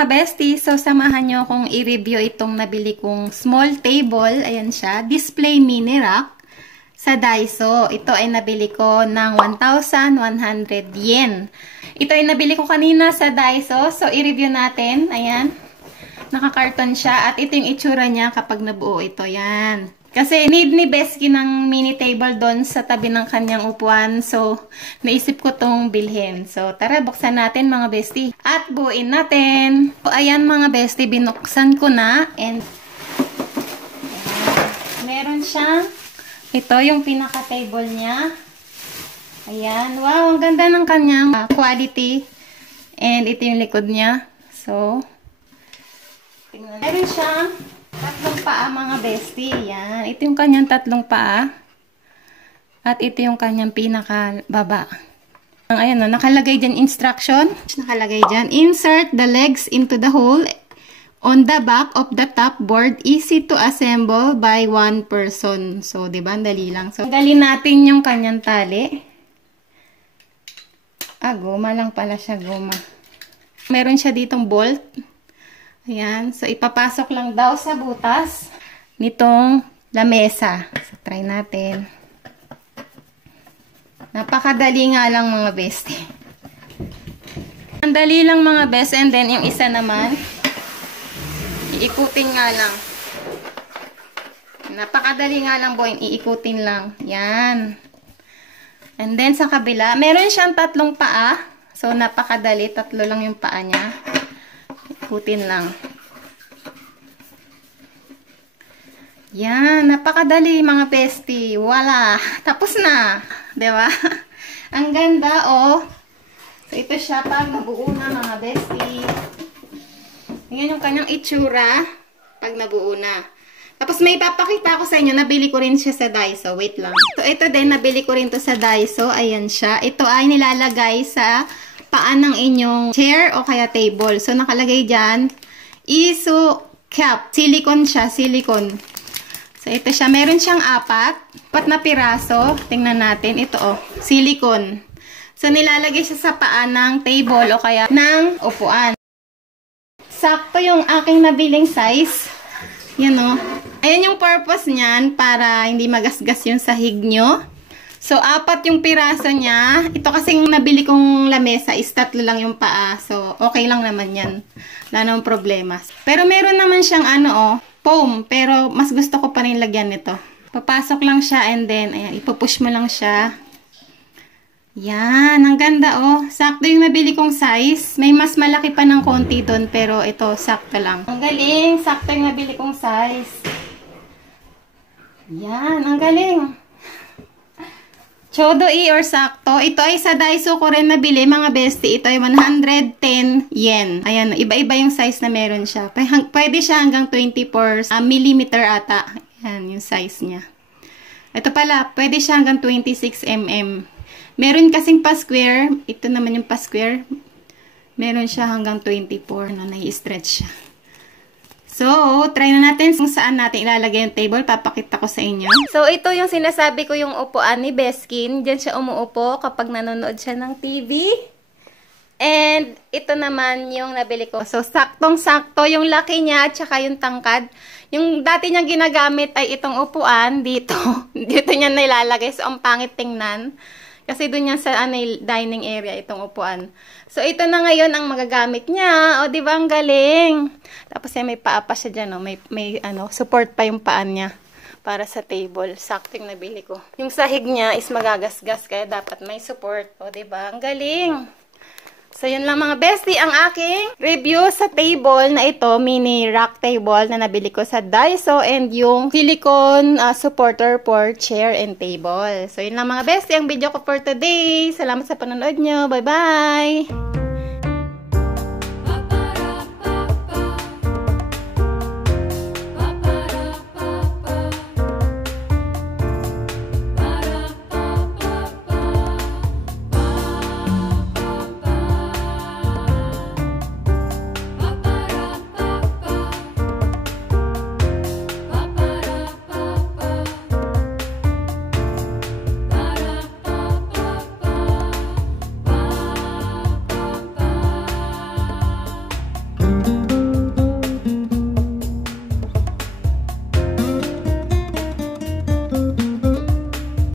mga bestie, so samahan nyo akong i-review itong nabili kong small table. Ayan siya, display mini rack sa Daiso. Ito ay nabili ko ng 1,100 yen. Ito ay nabili ko kanina sa Daiso. So i-review natin. Ayan, nakakarton siya at ito yung itsura niya kapag nabuo ito. Yan. Kasi need ni Beski ng mini table doon sa tabi ng kanyang upuan. So, naisip ko tong bilhin. So, tara, buksan natin mga bestie. At buuin natin. So, ayan mga bestie, binuksan ko na. And, ayan. Meron siyang, ito yung pinaka-table niya. Ayan. Wow, ang ganda ng kanyang quality. And, ito yung likod niya. So, tingnan. Meron siyang tatlong paa mga bestie. Yan. Ito yung kanyang tatlong paa. At ito yung kanyang pinaka-baba. Ayan o, nakalagay dyan instruction. Nakalagay dyan, insert the legs into the hole on the back of the top board. Easy to assemble by one person. So, diba? Dali lang. So, dalhin natin yung kanyang tali. Goma lang pala siya. Goma. Meron siya ditong bolt. Ayan. So, ipapasok lang daw sa butas nitong lamesa. So, try natin. Napakadali nga lang mga bestie. Ang dali lang mga best. And then, yung isa naman, iikutin nga lang. Napakadali nga lang boy. Iikutin lang. Yan. And then, sa kabila, meron siyang tatlong paa. So, napakadali. Tatlo lang yung paa niya. Ikutin lang. Yan. Napakadali mga bestie. Wala. Tapos na. Diba? Ang ganda, oh. So, ito siya pag nabuo na mga bestie. Yan yung kanyang itsura pag nabuo na. Tapos may papakita ko sa inyo. Nabili ko rin siya sa Daiso. Wait lang. So, ito din. Nabili ko rin to sa Daiso. Ayan siya. Ito ay nilalagay sa paan ng inyong chair o kaya table. So, nakalagay dyan, ISO cap. Silicone siya, silicone. So, ito siya. Meron siyang apat na piraso. Tingnan natin. Ito, oh, silicone. So, nilalagay siya sa paan ng table o kaya ng upuan. Sakto yung aking nabiling size. Yan, oh. Ayan yung purpose niyan para hindi magasgas yung sahig nyo. So, apat yung piraso niya. Ito kasing nabili kong lamesa is tatlo lang yung paa. So, okay lang naman yan. Wala namang problema. Pero meron naman siyang foam. Pero mas gusto ko pa rin lagyan nito. Papasok lang siya and then, ayan, ipupush mo lang siya. Yan, ang ganda oh. Sakto yung nabili kong size. May mas malaki pa ng konti doon pero ito, sakto lang. Ang galing, sakto yung nabili kong size. Yan, ang galing. Chodo-i or sakto. Ito ay sa Daiso ko rin nabili, mga bestie. Ito ay 110 yen. Ayan, iba-iba yung size na meron siya. Pwede siya hanggang 24 millimeter ata. Ayan, yung size niya. Ito pala, pwede siya hanggang 26 mm. Meron kasing pa-square. Ito naman yung pa-square. Meron siya hanggang 24. Nai-stretch siya. So, try na natin kung saan natin ilalagay yung table. Papakita ko sa inyo. So, ito yung sinasabi ko yung upuan ni Beskin. Diyan siya umuupo kapag nanonood siya ng TV. And, ito naman yung nabili ko. So, saktong-sakto yung laki niya at saka yung tangkad. Yung dati niyang ginagamit ay itong upuan dito. Dito niya nilalagay. So, ang pangit tingnan. Kasi doon yan sa dining area, itong upuan. So, ito na ngayon ang magagamit niya. O, di ba ang galing? Tapos, may paa pa siya dyan. O. May support pa yung paan niya para sa table. Sakting nabili ko. Yung sahig niya is magagasgas, kaya dapat may support. O, di ba? Ang galing. So, yun lang mga bestie, ang aking review sa table na ito, mini rack table na nabili ko sa Daiso and yung silicone supporter for chair and table. So, yun lang mga bestie, ang video ko for today. Salamat sa panonood nyo. Bye-bye!